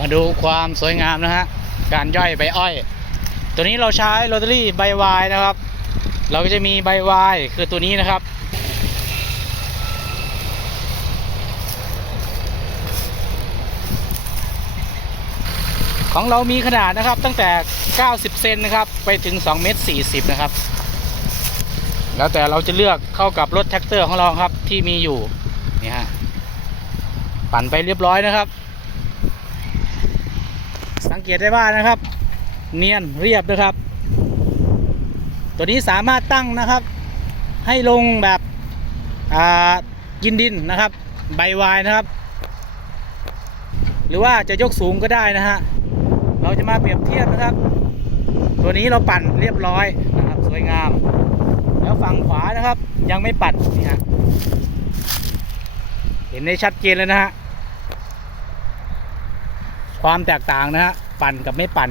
มาดูความสวยงามนะฮะ การย่อยใบอ้อย ตัวนี้เราใช้โรตารี่ใบวายนะครับ เราก็จะมีใบวายคือตัวนี้นะครับ ของเรามีขนาดนะครับตั้งแต่ 90 เซนนะครับ ไปถึง2เมตร40 นะครับ แล้วแต่เราจะเลือกเข้ากับรถแท็กเตอร์ของเราครับที่มีอยู่นี่ฮะปั่นไปเรียบร้อยนะครับ สังเกตได้ว่านะครับ เนียนเรียบนะครับ ตัวนี้สามารถตั้งนะครับ ให้ลงแบบกินดินนะครับ ใบวายนะครับ หรือว่าจะยกสูงก็ได้นะฮะเราจะมาเปรียบเทียบนะครับ ตัวนี้เราปั่นเรียบร้อยนะครับ สวยงาม แล้วฝั่งขวานะครับ ยังไม่ปั่นนี่ฮะเห็นได้ชัดเจนเลยนะฮะ ความแตกต่างนะฮะปั่นกับไม่ปั่น